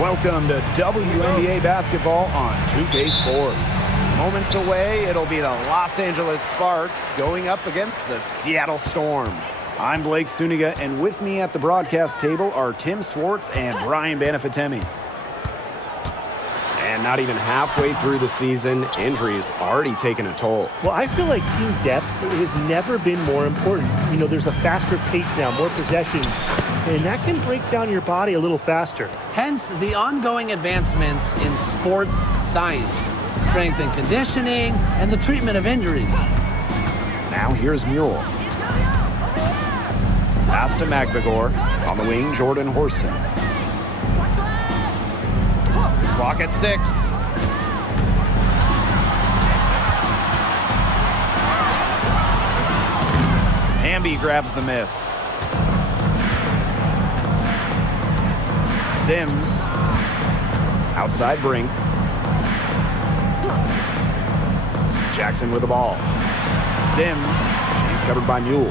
Welcome to WNBA basketball on 2K Sports. Moments away, it'll be the Los Angeles Sparks going up against the Seattle Storm. I'm Blake Suniga, and with me at the broadcast table are Tim Swartz and Brian Banafitemi. And not even halfway through the season, injuries already taken a toll. Well, I feel like team depth has never been more important. You know, there's a faster pace now, more possessions, and that can break down your body a little faster. Hence, the ongoing advancements in sports science, strength and conditioning, and the treatment of injuries. Now here's Mule. Pass to Magbagor. On the wing, Jordan Horston. Clock at 6. Hamby grabs the miss. Sims. Outside Brink. Jackson with the ball. Sims. He's covered by Mule.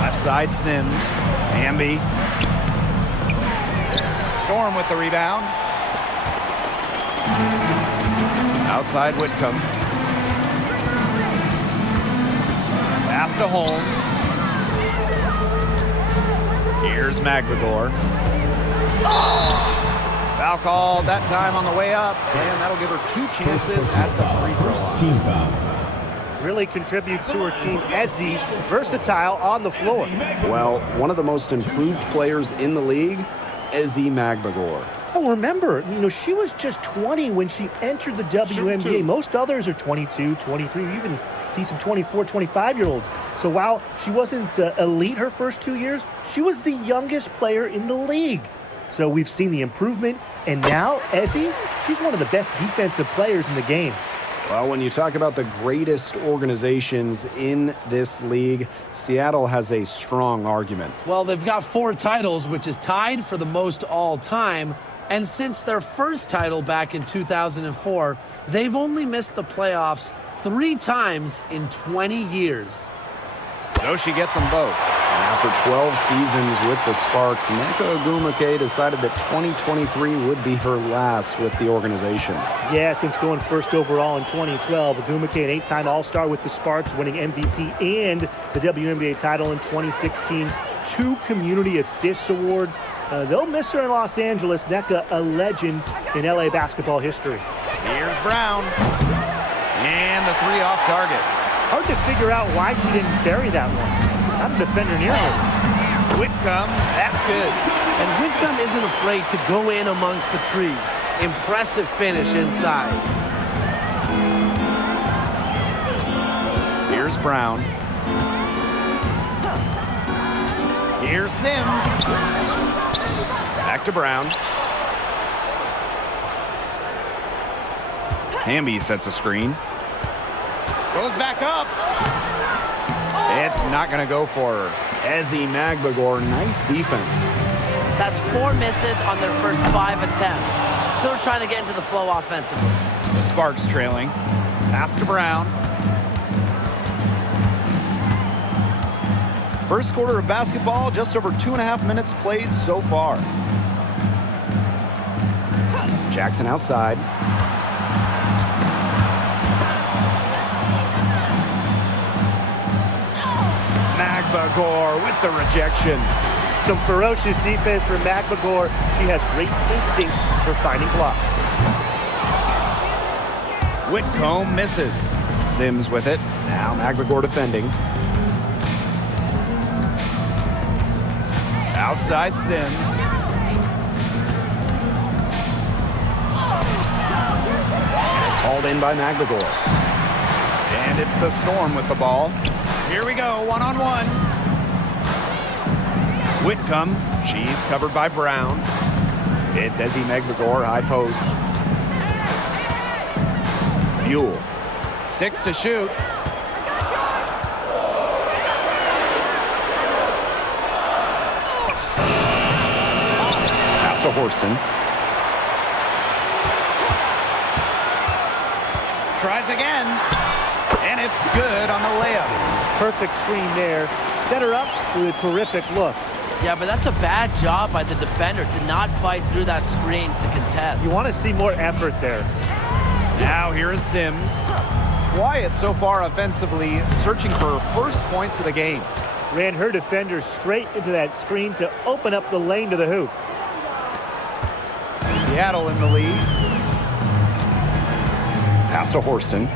Left side Sims. Hamby. Storm with the rebound. Outside Whitcomb. Pass to Holmes. Here's Magbagor. Foul called that time on the way up, and that'll give her 2 chances at the free throw line. Team foul. Really contributes to her team. Ezzy, versatile on the floor. Well, one of the most improved players in the league, Ezzy Magbagor. Oh, remember, you know, she was just 20 when she entered the WNBA. Most others are 22, 23, you even see some 24, 25-year-olds. So while she wasn't elite her first 2 years, she was the youngest player in the league. So we've seen the improvement, and now Ezzy, she's one of the best defensive players in the game. Well, when you talk about the greatest organizations in this league, Seattle has a strong argument. Well, they've got 4 titles, which is tied for the most all time. And since their first title back in 2004, they've only missed the playoffs 3 times in 20 years. So she gets them both. And after 12 seasons with the Sparks, Nneka Ogwumike decided that 2023 would be her last with the organization. Yeah, since going first overall in 2012, Ogwumike, an 8-time All-Star with the Sparks, winning MVP and the WNBA title in 2016, 2 Community Assists Awards. They'll miss her in Los Angeles. Nneka, a legend in LA basketball history. Here's Brown. And the 3 off target. Hard to figure out why she didn't bury that one. Not a defender near her. Whitcomb, that's good. And Whitcomb isn't afraid to go in amongst the trees. Impressive finish inside. Here's Brown. Here's Sims. Back to Brown. Hamby sets a screen. Goes back up. It's not going to go for her. Ezzy Magbagor, nice defense. That's 4 misses on their first 5 attempts. Still trying to get into the flow offensively. The Sparks trailing. Pass to Brown. First quarter of basketball, just over 2.5 minutes played so far. Jackson outside. Magbagor with the rejection. Some ferocious defense from Magbagor. She has great instincts for finding blocks. Whitcomb misses. Sims with it. Now Magbagor defending. Outside Sims. And it's hauled in by Magbagor. And it's the Storm with the ball. Here we go, 1-on-1. Whitcomb, she's covered by Brown. It's Ezzy Magbagor, high post. Mule, 6 to shoot. Pass to Horston. Tries again. And it's good on the layup. Perfect screen there. Set her up with a terrific look. Yeah, but that's a bad job by the defender to not fight through that screen to contest. You want to see more effort there. Now here is Sims. Quiet so far offensively, searching for first points of the game. Ran her defender straight into that screen to open up the lane to the hoop. Seattle in the lead. Pass to Horston.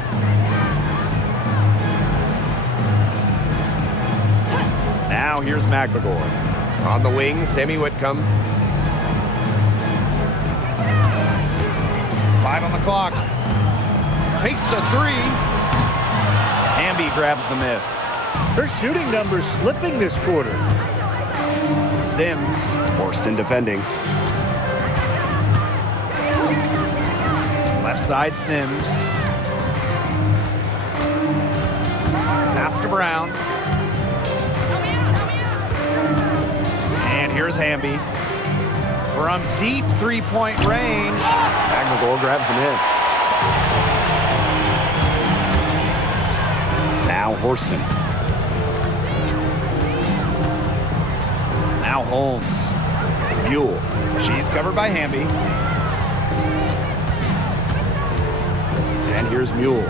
Now here's McLegore. On the wing, Sammy Whitcomb. 5 on the clock. Takes the 3. Hamby grabs the miss. Her shooting numbers slipping this quarter. Sims, Horston defending. Left side, Sims. Pass to Brown. And here's Hamby. From deep three-point range, McLegore grabs the miss. Now Horston. Now Holmes. Buell. She's covered by Hamby. And here's Mule.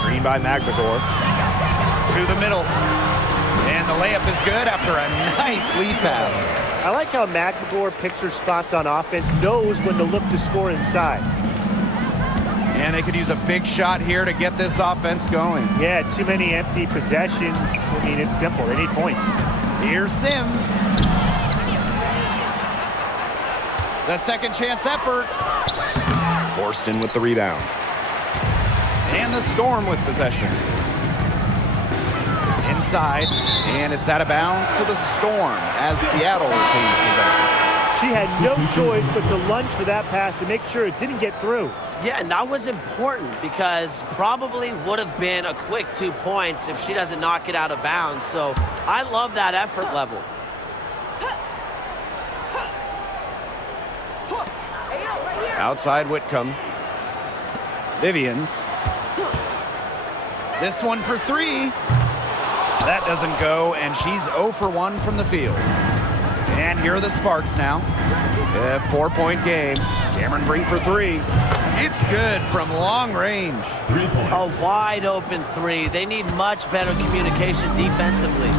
Screen by McLegore. To the middle. And the layup is good after a nice lead pass. I like how McLegore picks her spots on offense, knows when to look to score inside. And they could use a big shot here to get this offense going. Yeah, too many empty possessions. I mean, it's simple. They need points. Here's Sims. The second chance effort. Horston with the rebound. And the Storm with possession. Inside, and it's out of bounds to the Storm as Seattle retains possession. She had no choice but to lunge for that pass to make sure it didn't get through. Yeah, and that was important because probably would have been a quick 2 points if she doesn't knock it out of bounds. So I love that effort level. Outside Whitcomb. Vivians. This one for 3. That doesn't go, and she's 0 for 1 from the field. And here are the Sparks now. A 4-point game. Cameron Brink for 3. It's good from long range. 3 points. A wide open 3. They need much better communication defensively.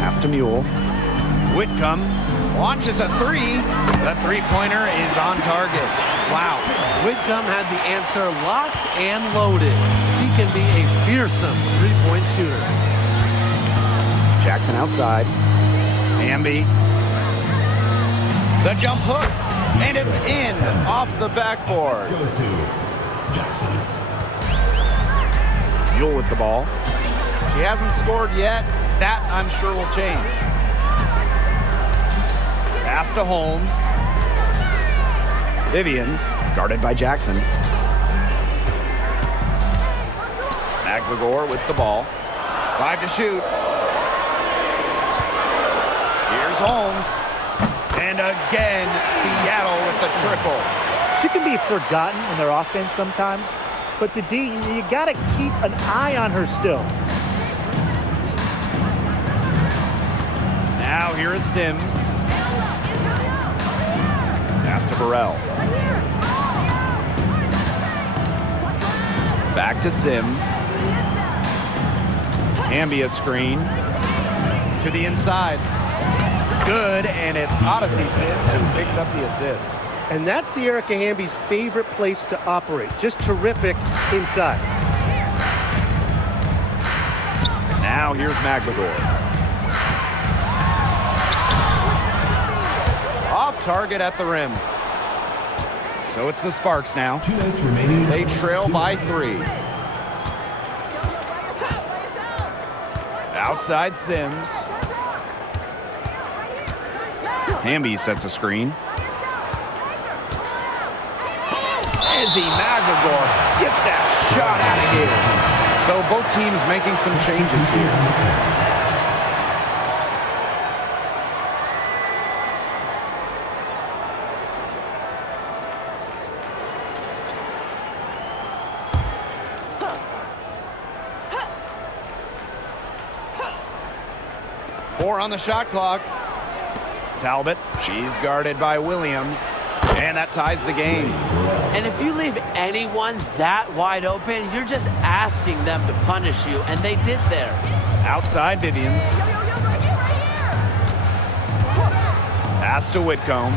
Pass to Mule. Whitcomb launches a 3. The three-pointer is on target. Wow. Whitcomb had the answer locked and loaded. He can be a fearsome three-point shooter. Jackson outside. Hamby. The jump hook. And it's in off the backboard. Goes to Jackson. Buell with the ball. She hasn't scored yet. That, I'm sure, will change. Pass to Holmes. Vivians, guarded by Jackson. McLegore with the ball. 5 to shoot. Here's Holmes. And again, Seattle with the triple. She can be forgotten in their offense sometimes, but the D, you got to keep an eye on her still. Now here is Sims. Pass to Burrell. Back to Sims. Hamby a screen. To the inside. Good, and it's Odyssey Sims who picks up the assist. And that's the Erica Hamby's favorite place to operate. Just terrific inside. Now here's McLegore. Off target at the rim. So it's the Sparks now. 2 minutes remaining. They trail by 3. Outside Sims. Hamby sets a screen. Izzy McLegore, get that shot out of here. So both teams making some changes here. 4 on the shot clock. Talbot, she's guarded by Williams, and that ties the game. And if you leave anyone that wide open, you're just asking them to punish you, and they did there. Outside Vivians. Pass to Whitcomb.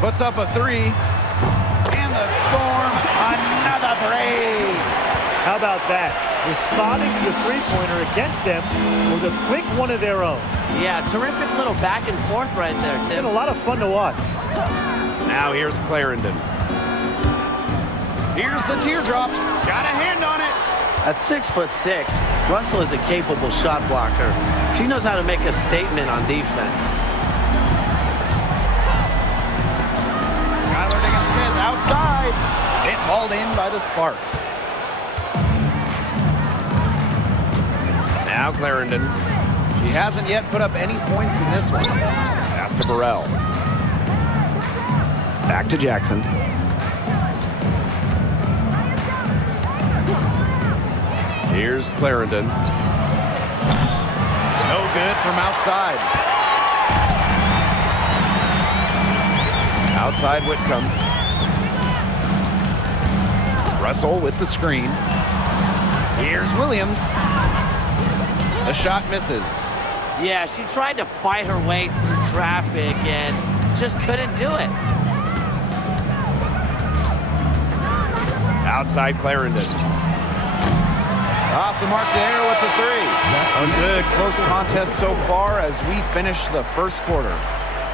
Puts up a 3. And the Storm, another 3. How about that? Responding to the three-pointer against them with a quick one of their own. Yeah, terrific little back and forth right there, Tim. And a lot of fun to watch. Now here's Clarendon. Here's the teardrop. Got a hand on it. At 6'6", Russell is a capable shot blocker. She knows how to make a statement on defense. Skylar Diggins-Smith outside. It's hauled in by the Sparks. Now Clarendon. She hasn't yet put up any points in this one. Pass to Burrell. Back to Jackson. Here's Clarendon. No good from outside. Outside Whitcomb. Russell with the screen. Here's Williams. The shot misses. Yeah, she tried to fight her way through traffic and just couldn't do it. Outside Clarendon. Off the mark there with the 3. A good close contest so far as we finish the first quarter.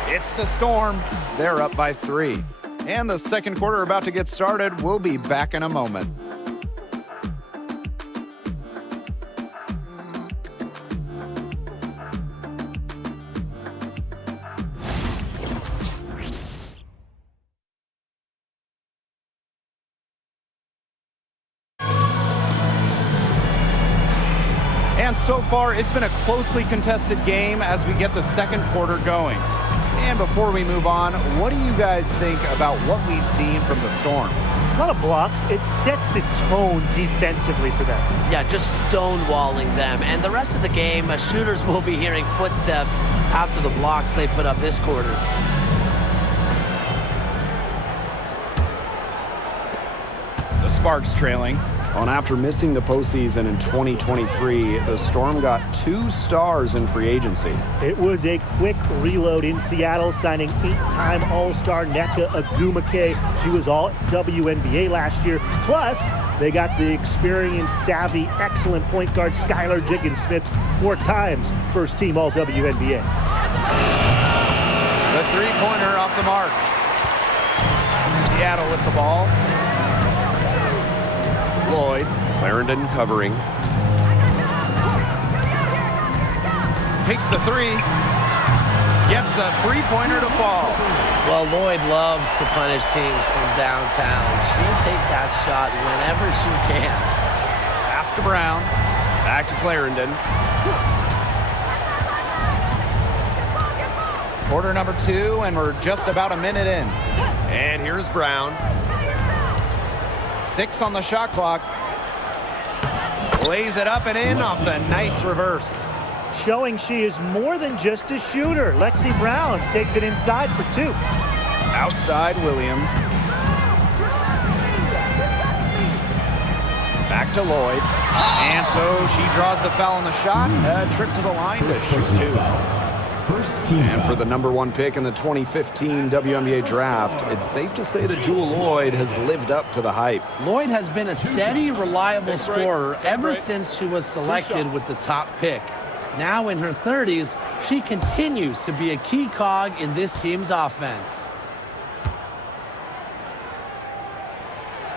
It's the Storm. They're up by 3. And the second quarter about to get started. We'll be back in a moment. And so far, it's been a closely contested game as we get the second quarter going. And before we move on, what do you guys think about what we've seen from the Storm? A lot of blocks. It set the tone defensively for them. Yeah, just stonewalling them. And the rest of the game, shooters will be hearing footsteps after the blocks they put up this quarter. The Sparks trailing. And after missing the postseason in 2023, the Storm got 2 stars in free agency. It was a quick reload in Seattle, signing 8-time All-Star Nneka Agumake. She was all WNBA last year. Plus, they got the experienced, savvy, excellent point guard Skylar Diggins-Smith, 4 times first-team All-WNBA. The three-pointer off the mark. Seattle with the ball. Lloyd, Clarendon covering. Takes the 3. Gets the three-pointer to fall. Well, Lloyd loves to punish teams from downtown. She'll take that shot whenever she can. Pass to Brown. Back to Clarendon. Quarter number 2, and we're just about a minute in. And here's Brown. 6 on the shot clock. Lays it up and in off the nice reverse. Showing she is more than just a shooter. Lexi Brown takes it inside for 2. Outside Williams. Back to Lloyd. And so she draws the foul on the shot. A trip to the line to shoot 2. And for the number 1 pick in the 2015 WNBA draft, it's safe to say that Jewel Lloyd has lived up to the hype. Lloyd has been a steady, reliable scorer ever since she was selected with the top pick. Now in her 30s, she continues to be a key cog in this team's offense.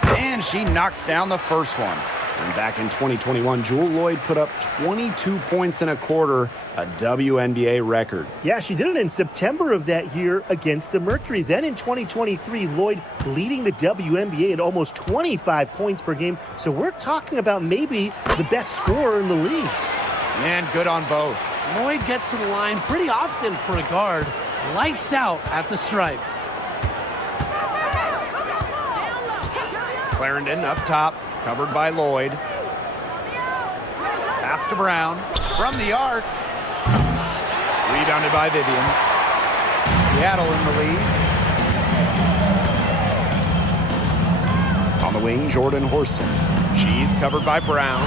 And she knocks down the first one. And back in 2021, Jewel Lloyd put up 22 points in a quarter, a WNBA record. Yeah, she did it in September of that year against the Mercury. Then in 2023, Lloyd leading the WNBA at almost 25 points per game. So we're talking about maybe the best scorer in the league. And good on both. Lloyd gets to the line pretty often for a guard. Lights out at the stripe. Clarendon up top, covered by Lloyd. Pass to Brown. From the arc. Rebounded by Vivians. Seattle in the lead. On the wing, Jordan Horson. She's covered by Brown.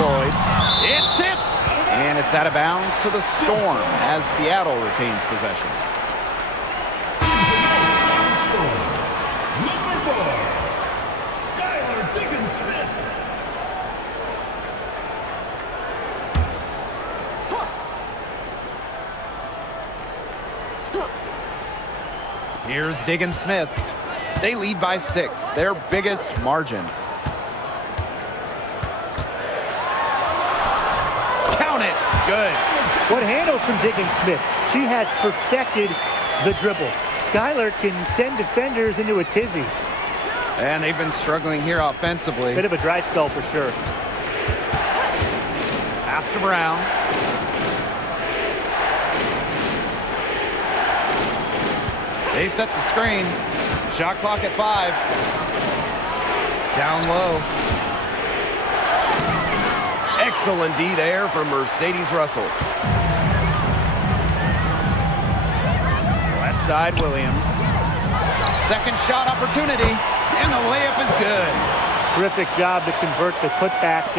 Lloyd. It's tipped. And it's out of bounds to the Storm as Seattle retains possession. Number 4, Skylar Diggins-Smith. Here's Diggins-Smith. They lead by 6, their biggest margin. Count it. Good. What handles from Diggins-Smith? She has perfected the dribble. Skylar can send defenders into a tizzy. And they've been struggling here offensively. Bit of a dry spell for sure. Pass to Brown. They set the screen. Shot clock at 5. Down low. Excellent D there from Mercedes Russell. Left side, Williams. Second shot opportunity, and the layup is good. Terrific job to convert the putback.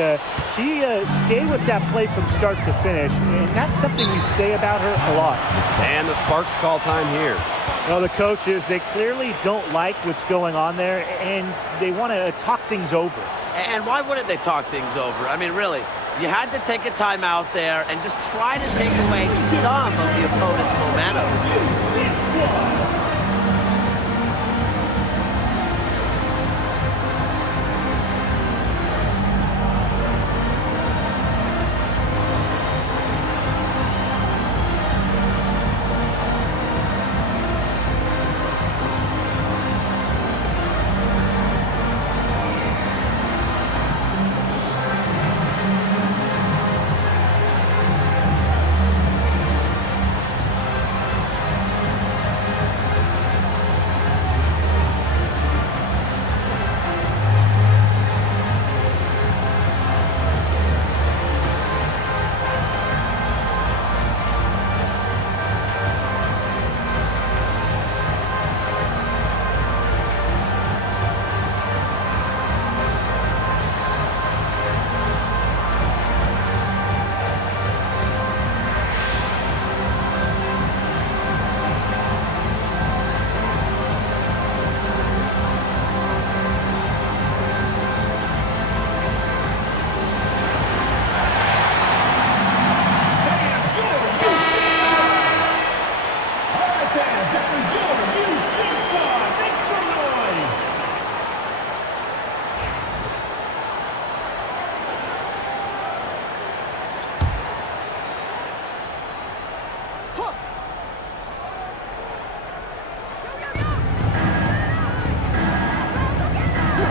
She stayed with that play from start to finish, and that's something we say about her a lot. And the Sparks call time here. Well, the coaches, they clearly don't like what's going on there, and they want to talk things over. And why wouldn't they talk things over? I mean, really, you had to take a timeout there and just try to take away some of the opponent's momentum.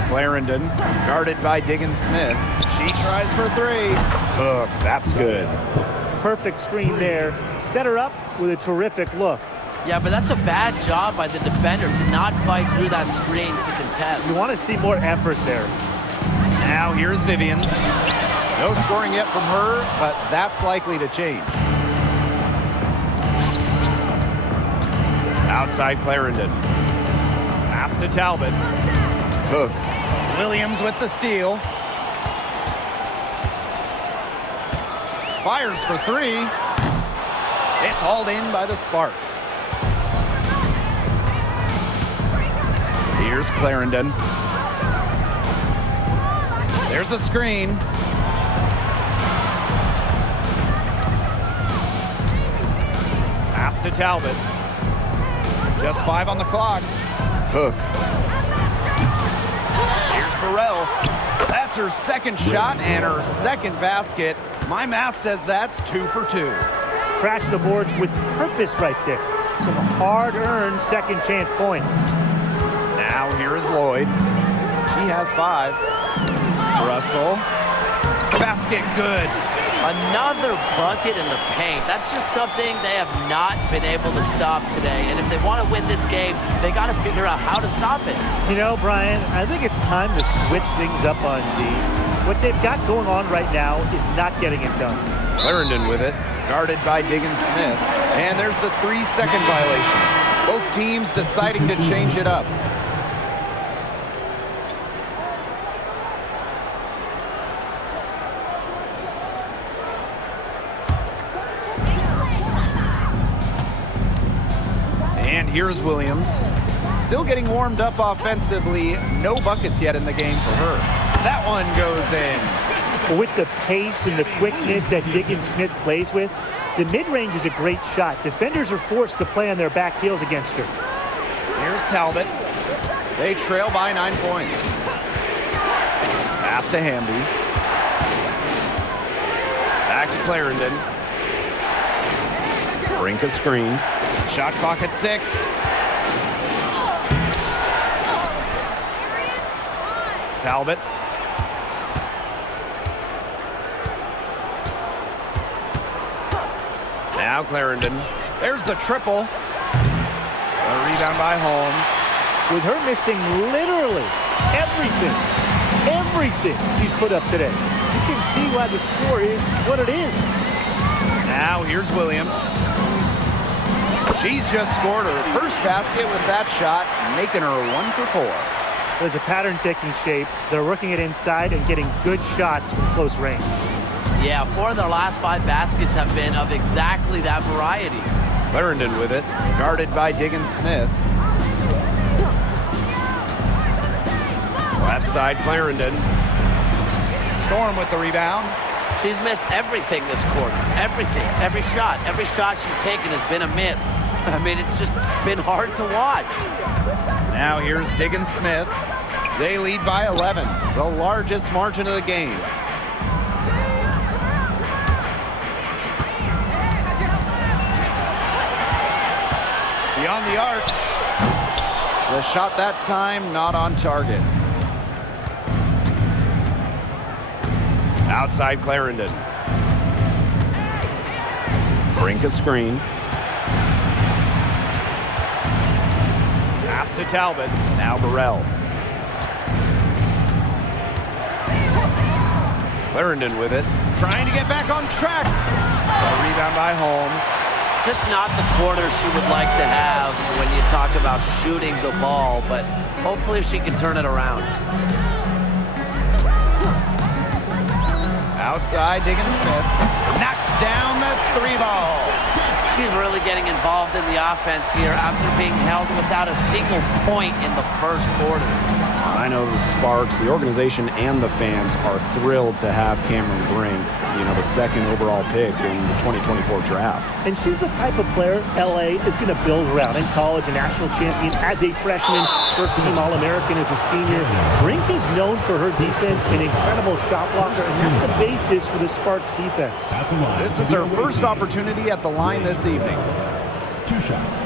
Clarendon, guarded by Diggins-Smith. She tries for 3. Hook, that's good. Perfect screen there. Set her up with a terrific look. Yeah, but that's a bad job by the defender to not fight through that screen to contest. You want to see more effort there. Now here's Vivians. No scoring yet from her, but that's likely to change. Outside Clarendon. Pass to Talbot. Hook. Williams with the steal. Fires for 3. It's hauled in by the Sparks. Here's Clarendon. There's a screen. Pass to Talbot. Just 5 on the clock. Hook. Here's Burrell. That's her second shot and her second basket. My math says that's 2 for 2. Crash the boards with purpose right there. Some hard-earned second chance points. Now here is Lloyd. He has 5. Russell. Basket good. Another bucket in the paint. That's just something they have not been able to stop today. And if they want to win this game, they got to figure out how to stop it. You know, Brian, I think it's time to switch things up on D. What they've got going on right now is not getting it done. Clarendon with it, guarded by Diggins-Smith. And there's the 3-second violation. Both teams deciding to change it up. And here's Williams. Still getting warmed up offensively. No buckets yet in the game for her. That one goes in. With the pace and the quickness that Diggins-Smith plays with, the mid-range is a great shot. Defenders are forced to play on their back heels against her. Here's Talbot. They trail by 9 points. Pass to Hamby. Back to Clarendon. Brink a screen. Shot clock at 6. Talbot. Now Clarendon. There's the triple. A rebound by Holmes. With her missing literally everything she's put up today, you can see why the score is what it is. Now here's Williams. She's just scored her first basket with that shot, making her 1 for 4. There's a pattern taking shape. They're working it inside and getting good shots from close range. Yeah, 4 of their last 5 baskets have been of exactly that variety. Clarendon with it, guarded by Diggins-Smith. Left side, Clarendon. Storm with the rebound. She's missed everything this quarter. Everything. Every shot she's taken has been a miss. I mean, it's just been hard to watch. Now here's Diggins-Smith. They lead by 11, the largest margin of the game. Beyond the arc. The shot that time not on target. Outside Clarendon. Brink a screen. Pass to Talbot. Now Burrell. Clarendon with it. Trying to get back on track. A rebound by Holmes. Just not the quarter she would like to have when you talk about shooting the ball, but hopefully she can turn it around. Outside, Diggins-Smith knocks down the 3 ball. She's really getting involved in the offense here after being held without a single point in the first quarter. I know the Sparks, the organization, and the fans are thrilled to have Cameron Brink, the second overall pick in the 2024 draft. And she's the type of player LA is going to build around. In college, a national champion as a freshman, first-team All-American as a senior. Brink is known for her defense, an incredible shot blocker, and that's the basis for the Sparks defense. This is her first opportunity at the line this evening. 2 shots.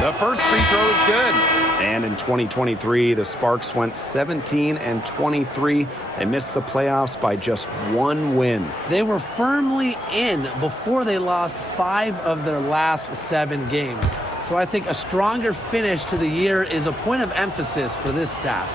The first free throw is good. And in 2023, the Sparks went 17-23. They missed the playoffs by just 1 win. They were firmly in before they lost 5 of their last 7 games. So I think a stronger finish to the year is a point of emphasis for this staff.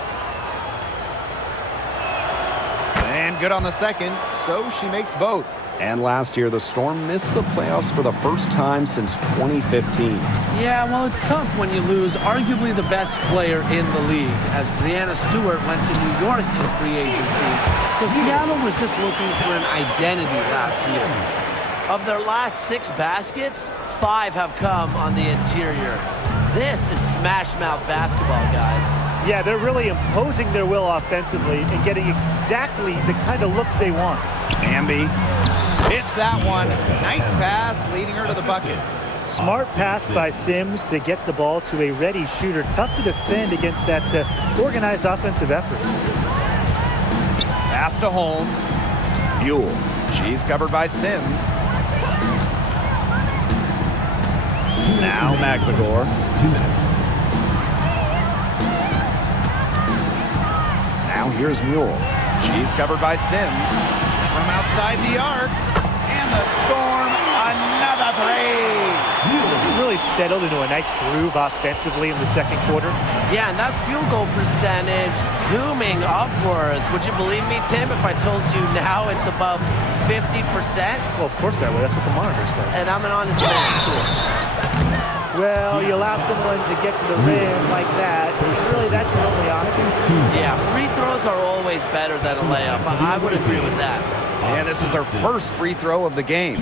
And good on the second, so she makes both. And last year, the Storm missed the playoffs for the first time since 2015. Yeah, well, it's tough when you lose arguably the best player in the league, as Breanna Stewart went to New York in free agency. So Seattle was just looking for an identity last year. Of their last 6 baskets, 5 have come on the interior. This is smash-mouth basketball, guys. Yeah, they're really imposing their will offensively and getting exactly the kind of looks they want. Hamby hits that one. Nice pass, leading her to the bucket. Smart pass by Sims to get the ball to a ready shooter. Tough to defend against that organized offensive effort. Pass to Holmes. Buell. She's covered by Sims. Now McVigor. 2 minutes. Now here's Mule. She's covered by Sims. from outside the arc. And the Storm, another three. Really settled into a nice groove offensively in the second quarter. Yeah, and that field goal percentage zooming upwards. Would you believe me, Tim, if I told you now it's above 50%? Well, of course I would. That's what the monitor says. And I'm an honest man, too. Well, you allow someone to get to the rim like that. Really, that's your only option. Yeah, free throws are always better than a layup. I would agree with that. And this is our first free throw of the game.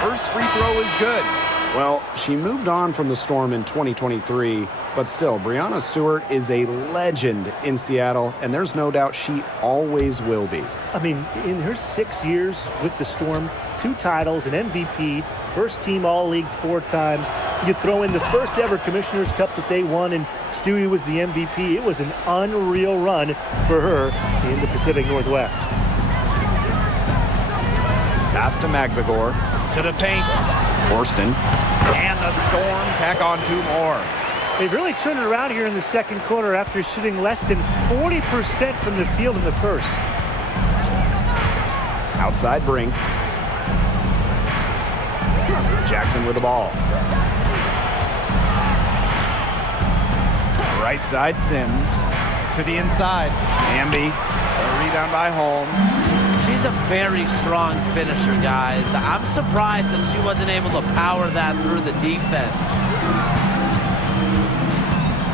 First free throw is good. Well, she moved on from the Storm in 2023, but still, Breanna Stewart is a legend in Seattle, and there's no doubt she always will be. I mean, in her 6 years with the Storm, 2 titles, an MVP, first team All-League 4 times. You throw in the first ever Commissioner's Cup that they won, and Stewie was the MVP. It was an unreal run for her in the Pacific Northwest. Pass to Magbegor. To the paint. Horston. And the Storm tack on 2 more. They've really turned it around here in the second quarter after shooting less than 40% from the field in the first. Outside Brink. Jackson with the ball. Right side Sims. To the inside. Amby. A rebound by Holmes. She's a very strong finisher, guys. I'm surprised that she wasn't able to power that through the defense.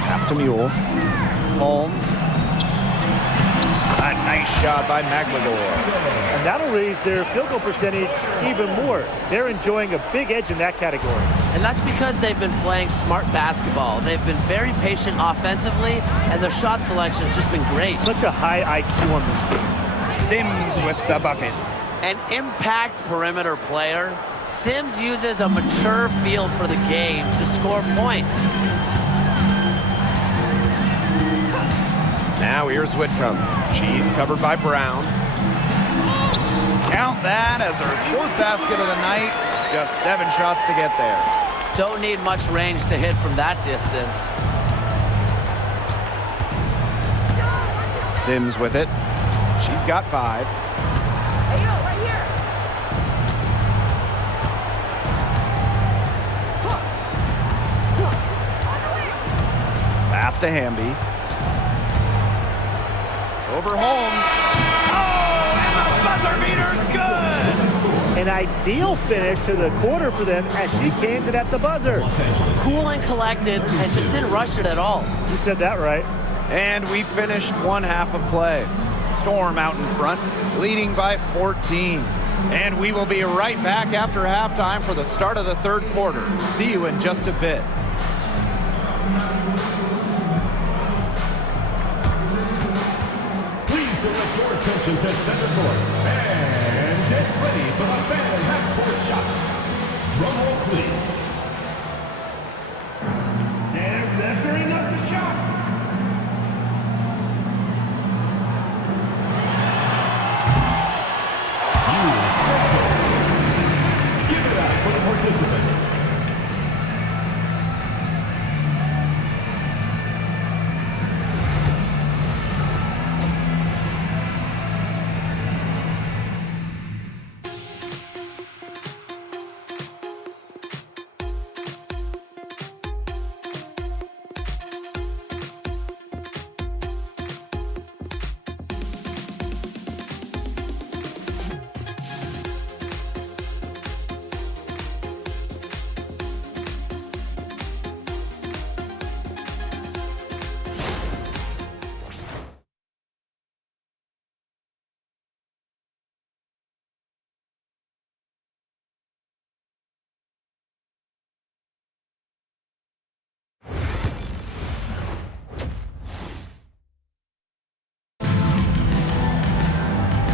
Pass to Mule. Holmes. A nice shot by Magbegor. And that'll raise their field goal percentage even more. They're enjoying a big edge in that category. And that's because they've been playing smart basketball. They've been very patient offensively, and their shot selection has just been great. Such a high IQ on this team. Sims with the bucket. An impact perimeter player, Sims uses a mature feel for the game to score points. Now here's Whitcomb. She's covered by Brown. Count that as her 4th basket of the night. Just 7 shots to get there. Don't need much range to hit from that distance. Sims with it. She's got 5. Hey, yo, right here. Pass to Hamby. Over Holmes. Oh, and the buzzer beater's good! An ideal finish to the quarter for them as she came to at the buzzer. Cool and collected, and just didn't rush it at all. You said that right. And we finished 1 half of play. Storm out in front, leading by 14. And we will be right back after halftime for the start of the 3rd quarter. See you in just a bit. Please direct your attention to center court and get ready for the fan half-court shot. Drum roll, please. They're measuring up the shot. Give it up for the participants.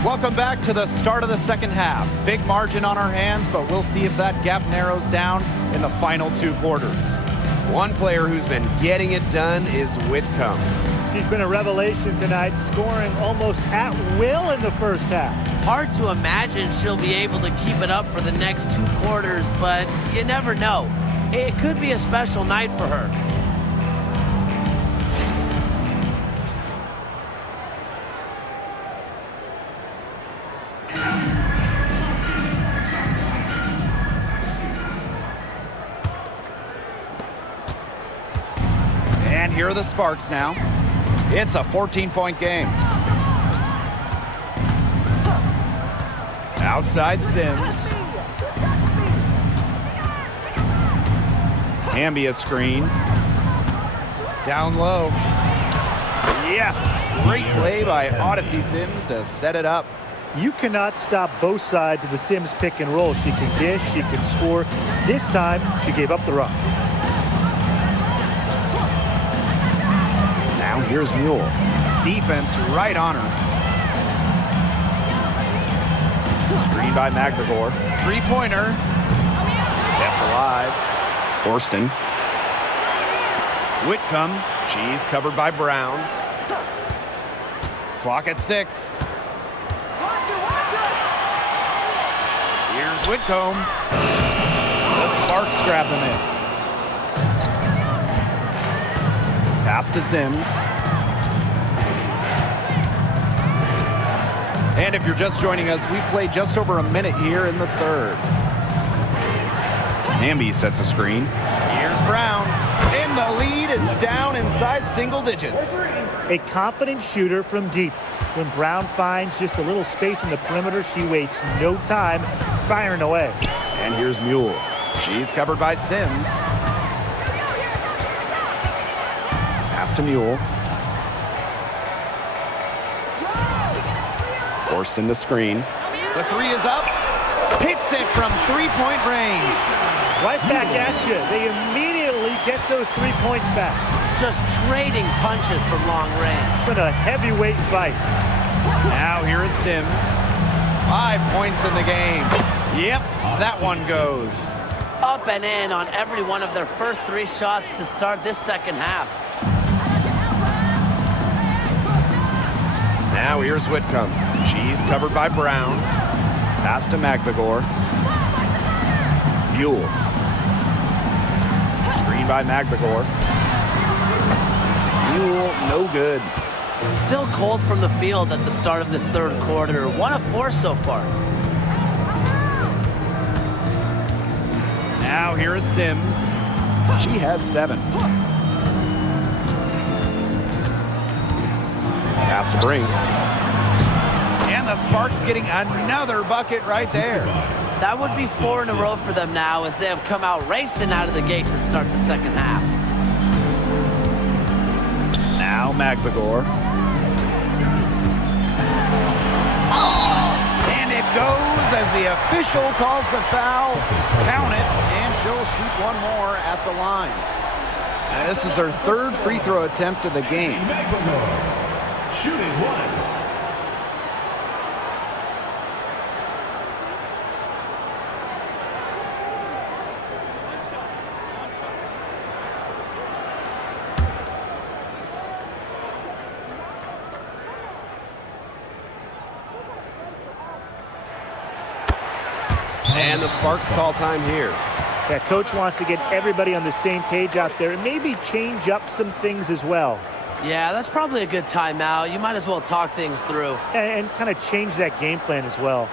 Welcome back to the start of the second half. Big margin on our hands, but we'll see if that gap narrows down in the final 2 quarters. One player who's been getting it done is Whitcomb. She's been a revelation tonight, scoring almost at will in the first half. Hard to imagine she'll be able to keep it up for the next 2 quarters, but you never know. It could be a special night for her. And here are the Sparks now. It's a 14-point game. Outside Sims. Hamby a screen. Down low. Yes! Great play by Odyssey Sims to set it up. You cannot stop both sides of the Sims pick and roll. She can dish, she can score. This time, she gave up the rock. Now here's Mule. Defense right on her. Screen by McGregor. Three-pointer. Kept alive. Horston. Whitcomb. She's covered by Brown. Clock at 6. Here's Whitcomb. The Sparks grab the miss. Pass to Sims. And if you're just joining us, we played just over a minute here in the third. Hamby sets a screen. Here's Brown. And the lead is down inside single digits. A confident shooter from deep. When Brown finds just a little space in the perimeter, she wastes no time firing away. And here's Mule. She's covered by Sims. Pass to Mule. Forced in the screen. The three is up. Hits it from three-point range. Right back at you. They immediately get those 3 points back. Just trading punches from long range. It's been a heavyweight fight. Now here is Sims. 5 points in the game. Yep, that one goes. Up and in on every one of their first 3 shots to start this second half. Now here's Whitcomb. She's covered by Brown. Pass to McGregor. Buell. Screen by McGregor. Buell, no good. Still cold from the field at the start of this third quarter. 1 of 4 so far. Now here is Sims. She has 7. Pass to Brink. And the Sparks getting another bucket right there. That would be 4 in a row for them now as they have come out racing out of the gate to start the second half. Now McGregor. And it goes as the official calls the foul. Count it, and she'll shoot one more at the line. And this is her 3rd free throw attempt of the game. Shooting 1. And the Sparks call time here. Yeah, coach wants to get everybody on the same page out there and maybe change up some things as well. Yeah, that's probably a good timeout. You might as well talk things through. And kind of change that game plan as well.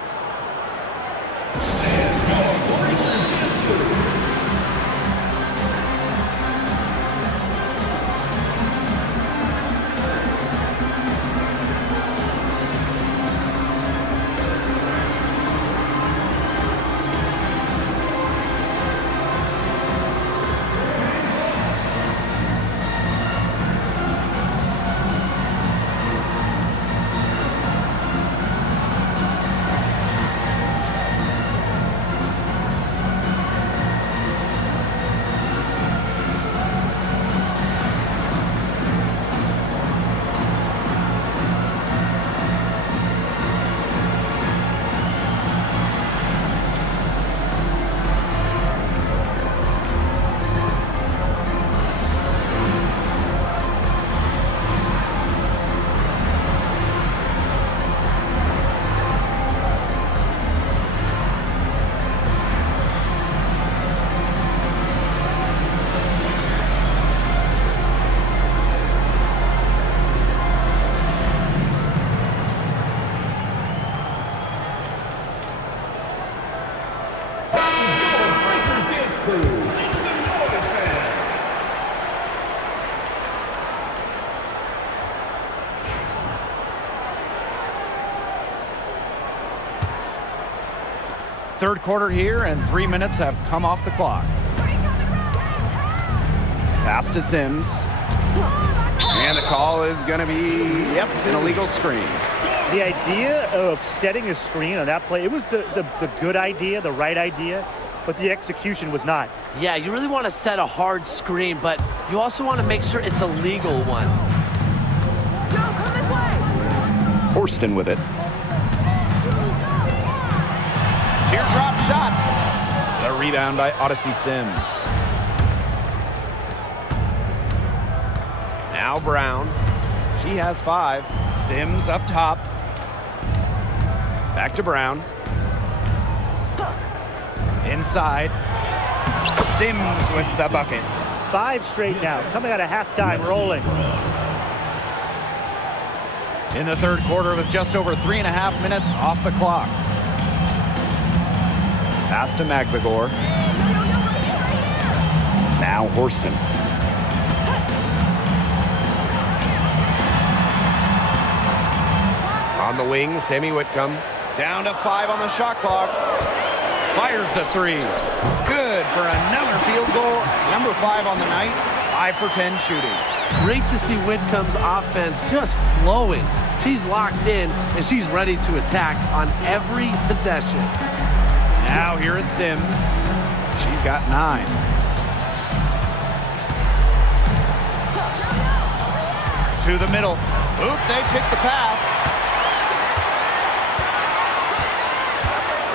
third quarter here, and 3 minutes have come off the clock. Pass to Sims. And the call is going to be, an illegal screen. The idea of setting a screen on that play, it was the good idea, the right idea, but the execution was not. Yeah, you really want to set a hard screen, but you also want to make sure it's a legal one. Joe, come this way. Horston with it. Teardrop shot. The rebound by Odyssey Sims. Now Brown. She has 5. Sims up top. Back to Brown. Inside. Sims with the bucket. 5 straight now, coming out of halftime, rolling. In the third quarter with just over 3.5 minutes off the clock. Pass to Magbagor. Now Horston. On the wing, Sammy Whitcomb. Down to 5 on the shot clock. Fires the 3. Good for another field goal. Number 5 on the night. 5 for 10 shooting. Great to see Whitcomb's offense just flowing. She's locked in, and she's ready to attack on every possession. Now here is Sims. She's got 9. To the middle. Oop, they pick the pass.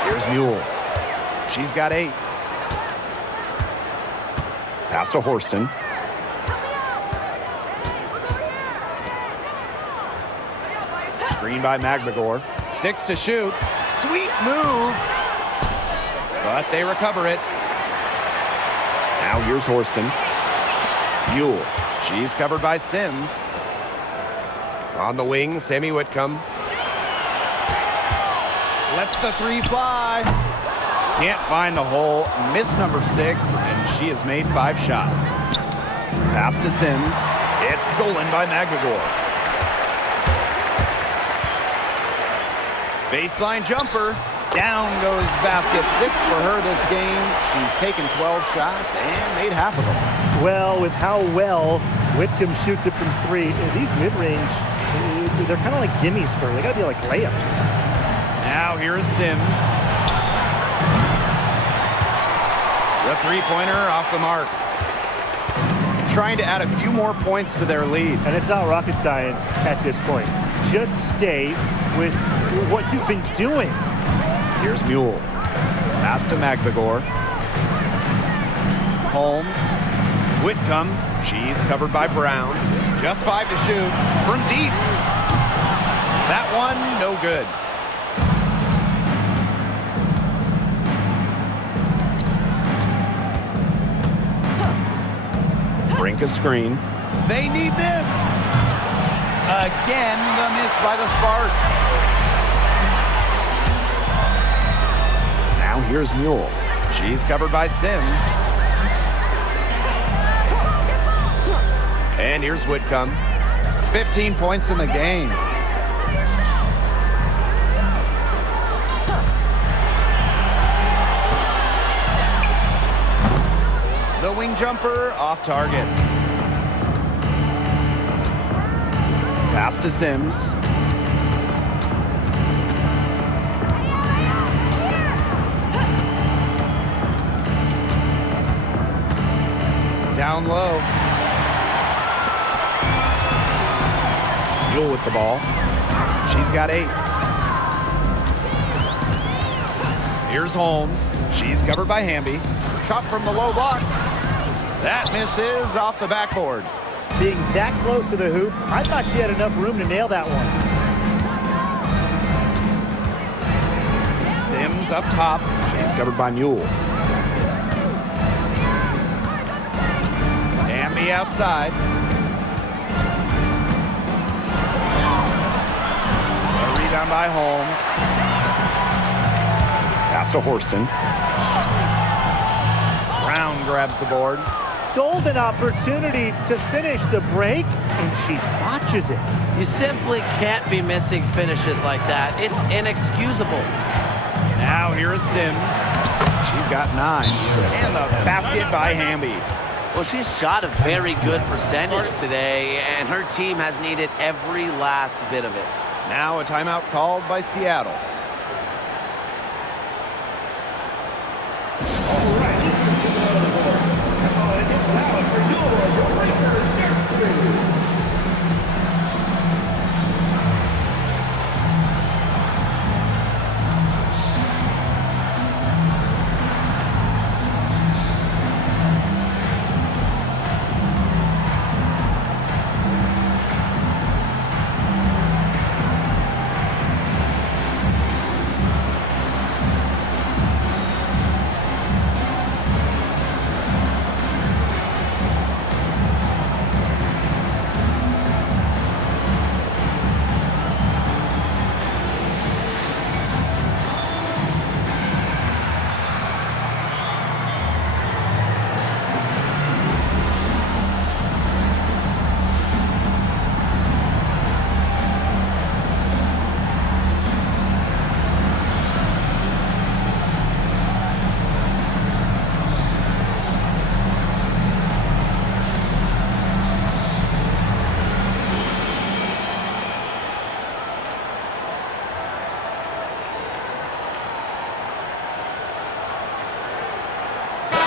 Here's Mule. She's got 8. Pass to Horston. Screen by Magbagor. 6 to shoot. Sweet move. But they recover it. Now here's Horston. Mule. She's covered by Sims. On the wing, Sammy Whitcomb. Lets the 3 fly. Can't find the hole. Miss number 6, and she has made 5 shots. Pass to Sims. It's stolen by Magbagor. Baseline jumper. Down goes basket. 6 for her this game. She's taken 12 shots and made half of them. Well, with how well Whitcomb shoots it from 3, these mid-range, they're kind of like gimmies for her. They got to be like layups. Now here is Sims. The 3-pointer off the mark. Trying to add a few more points to their lead. And it's not rocket science at this point. Just stay with what you've been doing. Here's Mule. Pass to Magbagor. Holmes. Whitcomb. She's covered by Brown. Just 5 to shoot. From deep. That one, no good. Brink a screen. They need this. Again, the miss by the Sparks. Now here's Mule. She's covered by Sims. And here's Whitcomb. 15 points in the game. The wing jumper off target. Pass to Sims. Down low. Mule with the ball. She's got 8. Here's Holmes. She's covered by Hamby. Shot from the low block. That misses off the backboard. Being that close to the hoop, I thought she had enough room to nail that one. Sims up top. She's covered by Mule. Hamby outside. A rebound by Holmes. Pass to Horston. Brown grabs the board. Golden opportunity to finish the break, and she botches it. You simply can't be missing finishes like that. It's inexcusable. Now here is Sims. She's got 9. And the basket by Hamby. Well, she's shot a very good percentage today, and her team has needed every last bit of it. Now a timeout called by Seattle.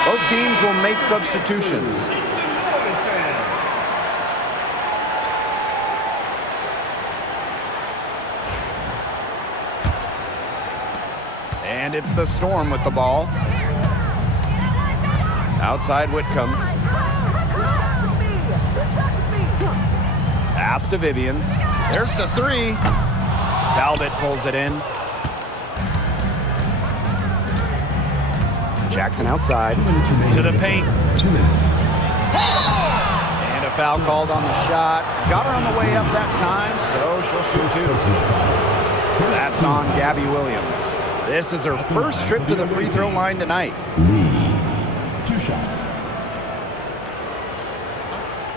Both teams will make substitutions. And it's the Storm with the ball. Outside Whitcomb. Pass to Vivians. There's the 3. Talbot pulls it in. Jackson outside to the paint. 2 minutes. And a foul called on the shot. Got her on the way up that time, so she'll shoot 2. That's on Gabby Williams. This is her first trip to the free throw line tonight. Lee. 2 shots.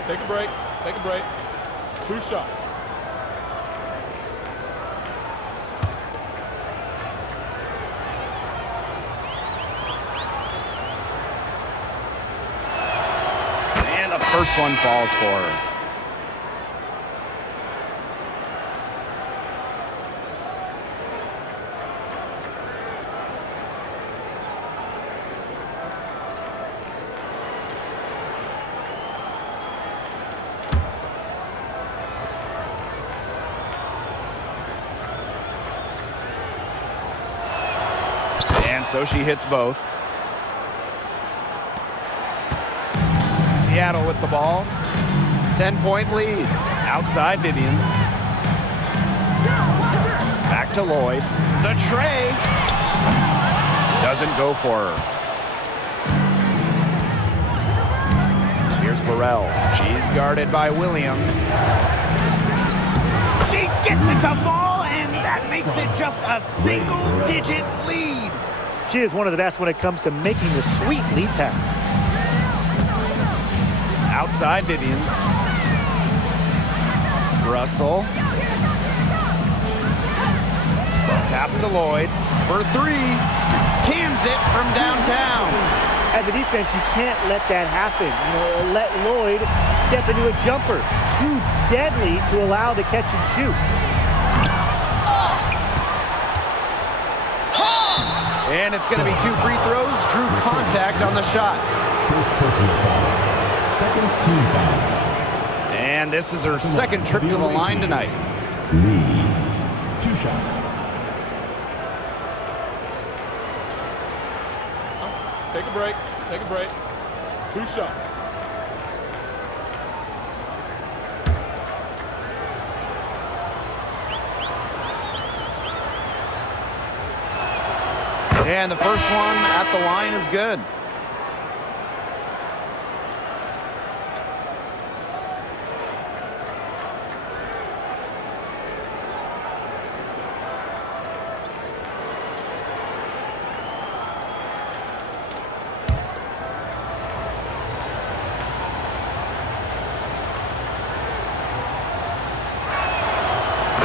Take a break. Take a break. 2 shots. And the first one falls for her. So she hits both. Seattle with the ball. 10-point lead. Outside Vivians. Back to Lloyd. The tray. Doesn't go for her. Here's Burrell. She's guarded by Williams. She gets it to fall, and that makes it just a single-digit lead. She is one of the best when it comes to making the sweet lead pass. Outside Vivians. Russell. Pass to Lloyd for 3. Cans it from downtown. As a defense, you can't let that happen. Let Lloyd step into a jumper. Too deadly to allow to catch and shoot. And it's going to be 2 free throws. Drew contact on the shot. First personal foul. Second team foul. And this is her second trip to the line tonight. Lee. 2 shots. Take a break. Take a break. 2 shots. And the first one at the line is good.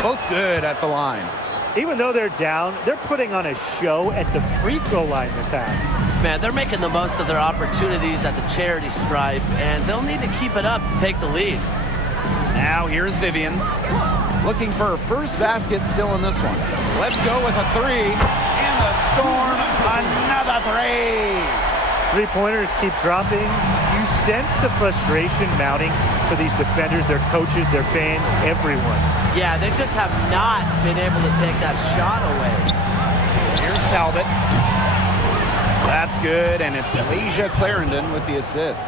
Both good at the line. Even though they're down, they're putting on a show at the free throw line this half. Man, they're making the most of their opportunities at the charity stripe, and they'll need to keep it up to take the lead. Now here's Vivians. Looking for her first basket still in this one. Let's go with a three. And the Storm, another three. Three-pointers keep dropping. You sense the frustration mounting for these defenders, their coaches, their fans, everyone. Yeah, they just have not been able to take that shot away. Here's Talbot. That's good, and it's Delisha Clarendon with the assist.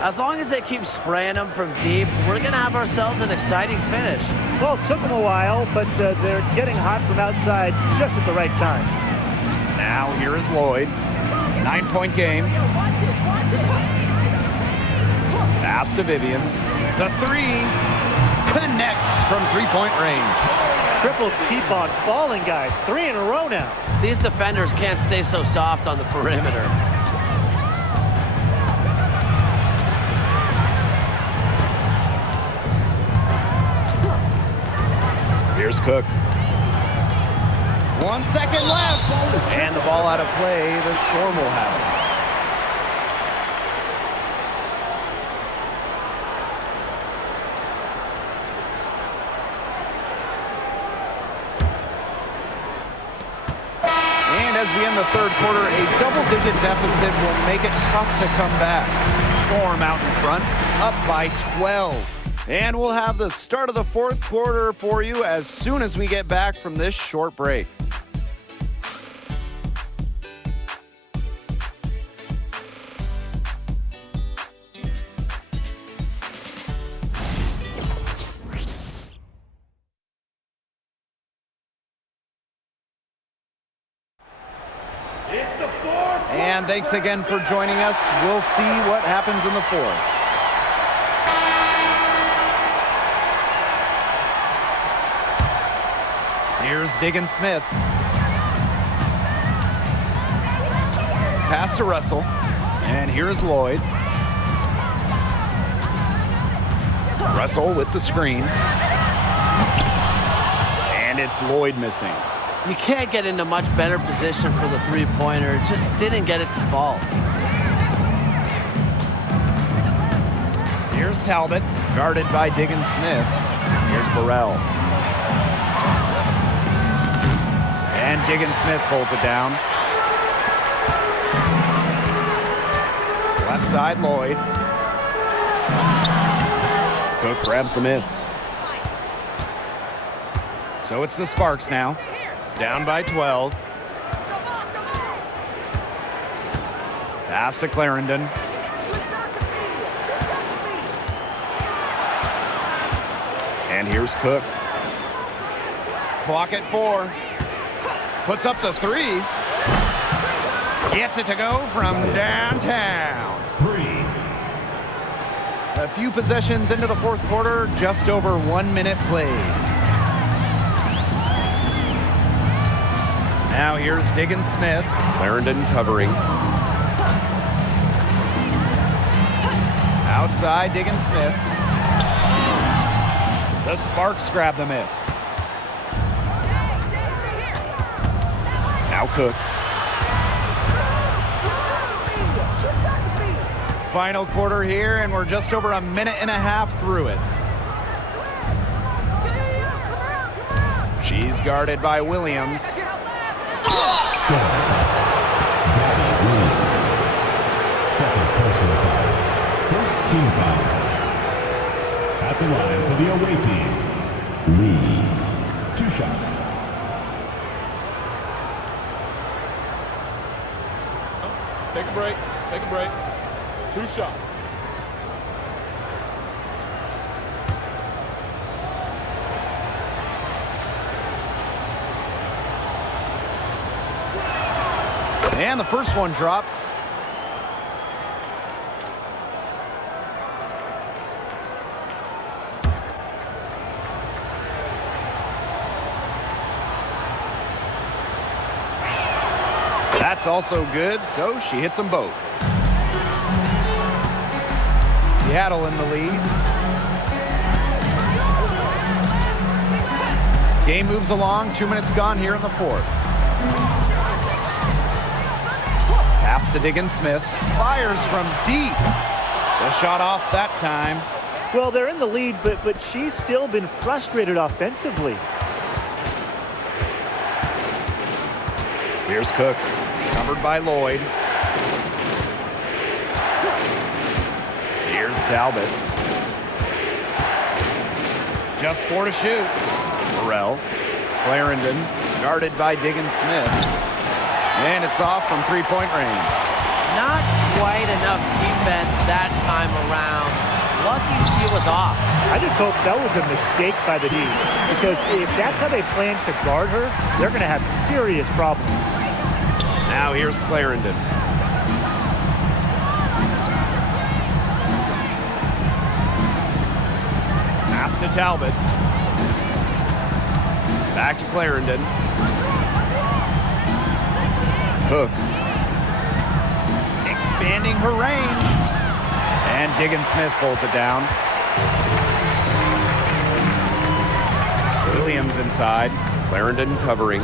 As long as they keep spraying them from deep, we're going to have ourselves an exciting finish. Well, it took them a while, but they're getting hot from outside just at the right time. Now here is Lloyd. 9-point game. Watch this, watch this. Pass to Vivians. The three connects from three-point range. Triples keep on falling, guys. 3 in a row now. These defenders can't stay so soft on the perimeter. Here's Cook. 1 second left. And the ball out of play. The Storm will have it. And as we end the third quarter, a double-digit deficit will make it tough to come back. Storm out in front, up by 12. And we'll have the start of the fourth quarter for you as soon as we get back from this short break. And thanks again for joining us. We'll see what happens in the fourth. Here's Diggin Smith. Pass to Russell. And here's Lloyd. Russell with the screen. And it's Lloyd missing. You can't get into much better position for the three-pointer. Just didn't get it to fall. Here's Talbot, guarded by Diggin Smith. Here's Burrell. And Diggin Smith pulls it down. Left side, Lloyd. Cook grabs the miss. So it's the Sparks now. Down by 12. Pass to Clarendon. And here's Cook. Clock at 4. Puts up the three. Gets it to go from downtown. 3. A few possessions into the fourth quarter, just over 1 minute played. Now here's Diggin Smith. Clarendon covering. Outside, Diggin Smith. The Sparks grab the miss. Now Cook. Final quarter here, and we're just over 1.5 minutes through it. She's guarded by Williams. Storm. Gabby Williams. Second personal foul. First team foul. At the line for the away team. Lee. 2 shots. Take a break. Take a break. 2 shots. And the first one drops. That's also good, so she hits them both. Seattle in the lead. Game moves along. 2 minutes gone here in the fourth. Pass to Naismith. Fires from deep. The shot off that time. Well, they're in the lead, but she's still been frustrated offensively. Here's Cook. Covered by Lloyd. Here's Talbot. Just 4 to shoot. Burrell. Clarendon. Guarded by Smith. And it's off from three-point range. Not quite enough defense that time around. Lucky she was off. I just hope that was a mistake by the D, because if that's how they plan to guard her, they're going to have serious problems. Now here's Clarendon. Pass to Talbot. Back to Clarendon. Hook. Expanding her range. And Smith pulls it down. Williams inside. Clarendon covering.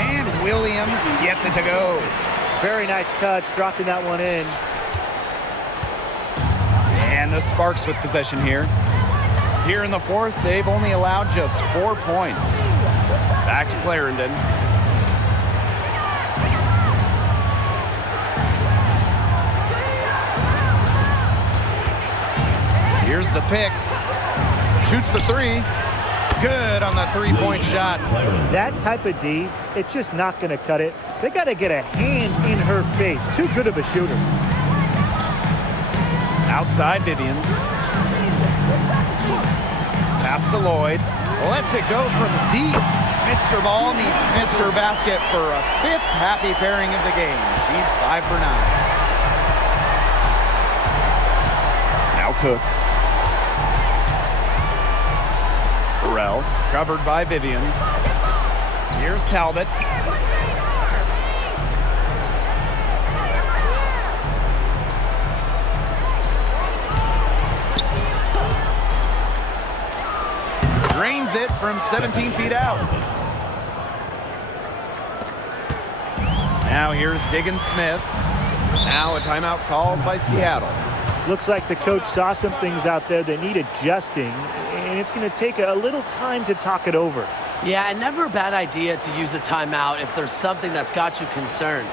And Williams gets it to go. Very nice touch, dropping that one in. And the Sparks with possession here. Here in the fourth, they've only allowed just 4 points. Back to Clarendon. Here's the pick. Shoots the three. Good on the three-point shot. That type of D, it's just not going to cut it. They got to get a hand in her face. Too good of a shooter. Outside Vivians. Pass to Lloyd. Lets it go from deep. Mr. Ball meets Mr. Basket for a 5th happy pairing of the game. She's 5 for 9. Now Cook. Burrell, covered by Vivians. Here's Talbot. Drains it from 17 feet out. Now here's Smith. Now a timeout called by Seattle. Looks like the coach saw some things out there that need adjusting, and it's going to take a little time to talk it over. Yeah, and never a bad idea to use a timeout if there's something that's got you concerned.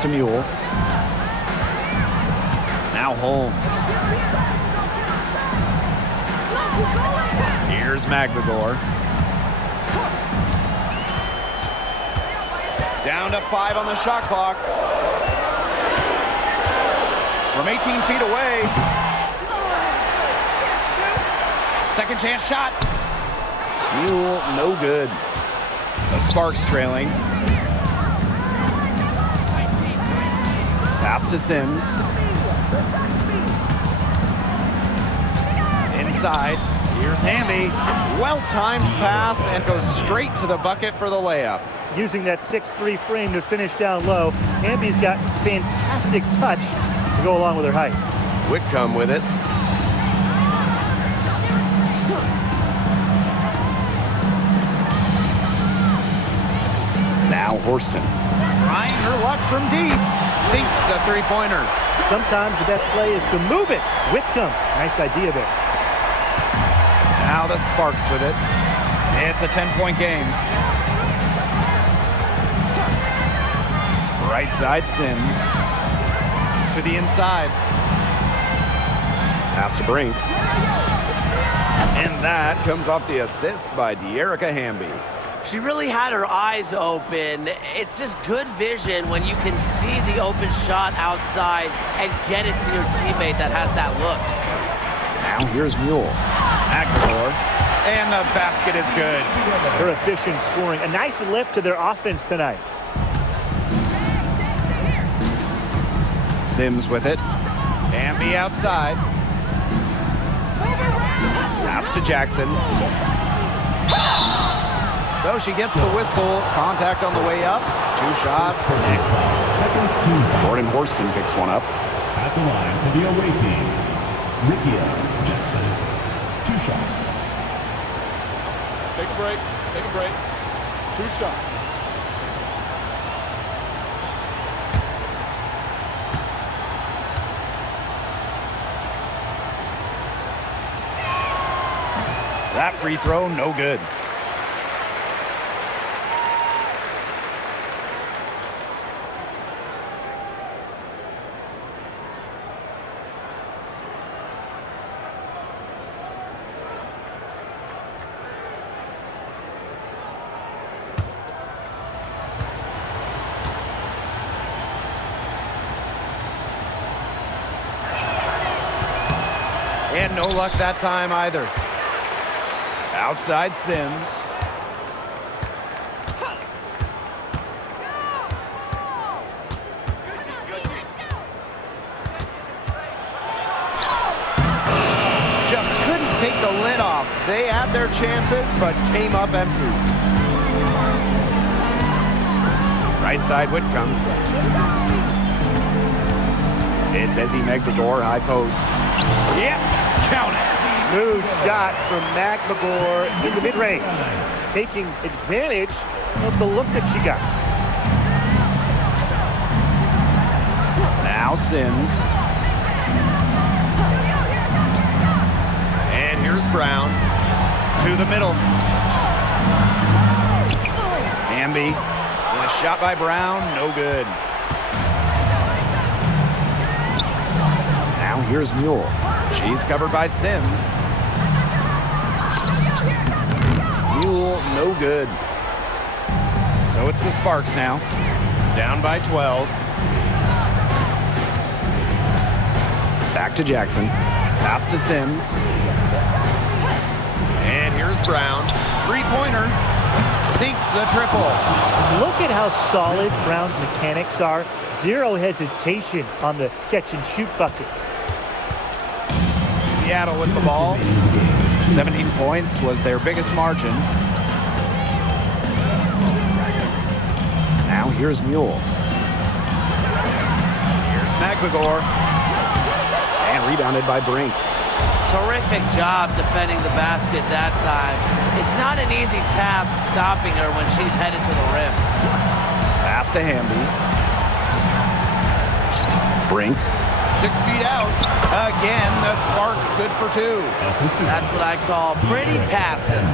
To Mule. Now Holmes. Here's McGregor. Down to 5 on the shot clock. From 18 feet away. Second chance shot. Mule, no good. The Sparks trailing. Pass to Sims. Inside. Here's Hamby. Well-timed pass and goes straight to the bucket for the layup. Using that 6'3" frame to finish down low, Hamby's got fantastic touch to go along with her height. Whitcomb with it. Now Horston. Trying her luck from deep. Sinks the three-pointer. Sometimes the best play is to move it. Whitcomb, nice idea there. Now the Sparks with it. It's a 10-point game. Right side Sims. To the inside. Pass to Brink. And that comes off the assist by De'Erica Hamby. She really had her eyes open. It's just good vision when you can see the open shot outside and get it to your teammate that has that look. Now here's Mule. Aguilar. And the basket is good. Her efficient scoring. A nice lift to their offense tonight. Sims with it. Hamby outside. Pass to Jackson. So she gets the whistle. Contact on the way up. 2 shots. Jordan Horston picks one up. At the line for the away team, Rikia Jackson. 2 shots. Take a break. Take a break. 2 shots. That free throw, no good. And no luck that time either. Outside Sims. Just couldn't take the lid off. They had their chances, but came up empty. Right side Whitcomb. It's Ezzy Megdador, high post. Yep, count it. Smooth shot from McMagor in the mid-range, taking advantage of the look that she got. Now Sims. And here's Brown. To the middle. Hamby. A shot by Brown, no good. Now here's Mule. She's covered by Sims. Mule, no good. So it's the Sparks now. Down by 12. Back to Jackson. Pass to Sims. And here's Brown. Three-pointer. Sinks the triple. Look at how solid Brown's mechanics are. Zero hesitation on the catch-and-shoot bucket. Seattle with the ball. 17 points was their biggest margin. Now here's Mule. Here's McMagor. And rebounded by Brink. Terrific job defending the basket that time. It's not an easy task stopping her when she's headed to the rim. Pass to Hamby. Brink. 6 feet out. Again, the Sparks good for 2. That's what I call pretty passive.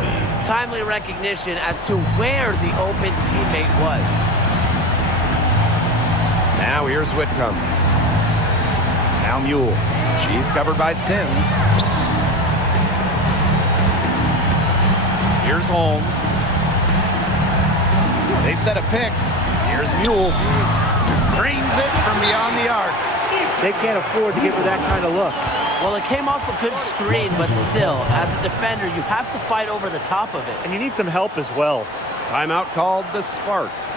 Timely recognition as to where the open teammate was. Now here's Whitcomb. Now Mule. She's covered by Sims. Here's Holmes. They set a pick. Here's Mule. Drains it from beyond the arc. They can't afford to give her that kind of look. Well, it came off a good screen, but still, as a defender, you have to fight over the top of it. And you need some help as well. Timeout called the Sparks.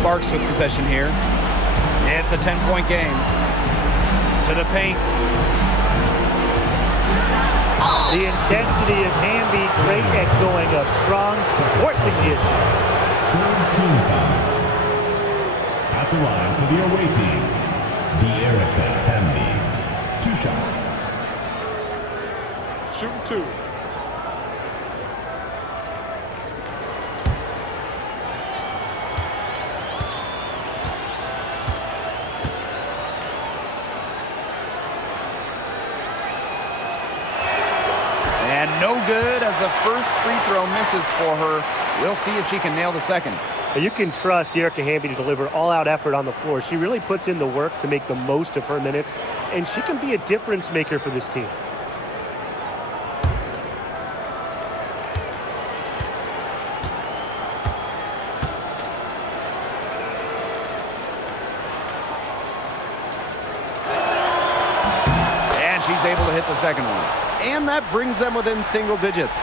Sparks with possession here. It's a 10-point game. To the paint. The intensity of Hamby, great at going up strong, supporting the issue. Third team foul. At the line for the away team, De'Erica Hamby. 2 shots. Shooting 2. And no good as the first free throw misses for her. We'll see if she can nail the second. You can trust De'Erica Hamby to deliver all-out effort on the floor. She really puts in the work to make the most of her minutes, and she can be a difference maker for this team. And she's able to hit the second one. And that brings them within single digits.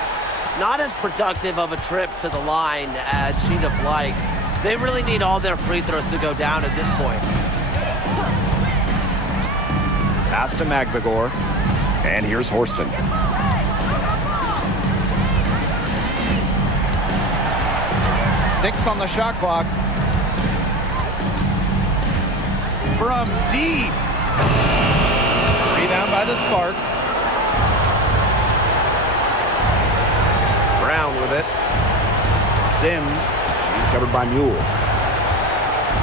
Not as productive of a trip to the line as she'd have liked. They really need all their free throws to go down at this point. Pass to Magbagor. And here's Horston. Six on the shot clock. From deep. Rebound by the Sparks. Brown with it. Sims. She's covered by Mule.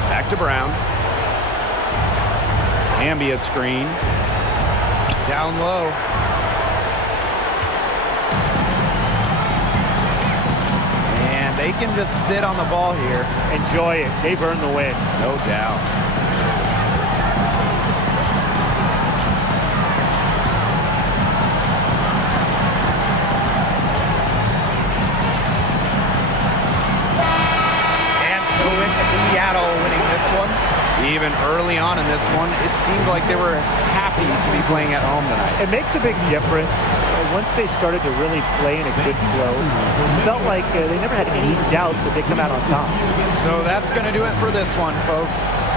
Back to Brown. Hamby a screen. Down low. And they can just sit on the ball here. Enjoy it. They've earned the win. No doubt. Seattle winning this one. Even early on in this one, it seemed like they were happy to be playing at home tonight. It makes a big difference. Once they started to really play in a good flow, it felt like they never had any doubts that they come out on top. So that's going to do it for this one, folks.